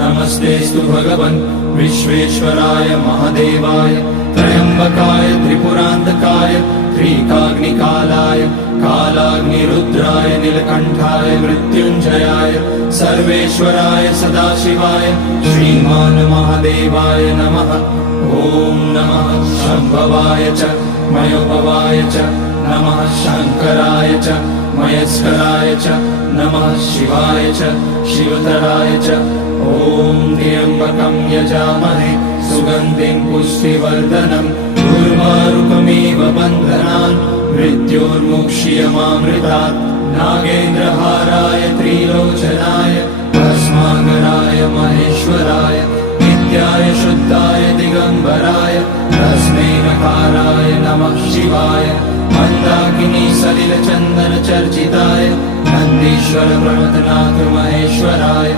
नमस्तेस्तु भगवन् विश्वेश्वराय महादेवाय त्र्यम्बकाय त्रिपुरान्तकाय त्रिकाग्निकालाय कालाग्निरुद्राय नीलकण्ठाय मृत्युञ्जयाय सर्वेश्वराय सदाशिवाय श्रीमान् महादेवाय नमः। ॐ नमः शम्भवाय च मयोभवाय च नमः शङ्कराय च मयस्कराय च नमः शिवाय च शिवतराय च। ॐ त्र्यम्बकं यजामहे सुगन्धिं पुष्टिवर्धनम् उर्वारुकमिव बन्धनान् मृत्योर्मुक्ष्यमामृतात्। नागेन्द्रहाराय त्रिलोचनाय भस्माकराय महेश्वराय नित्याय शुद्धाय दिगम्बराय तस्मै नकाराय नमः शिवाय। मन्दाकिनी सलिलचन्दन चर्चिताय नन्दीश्वर प्रणतनाथ महेश्वराय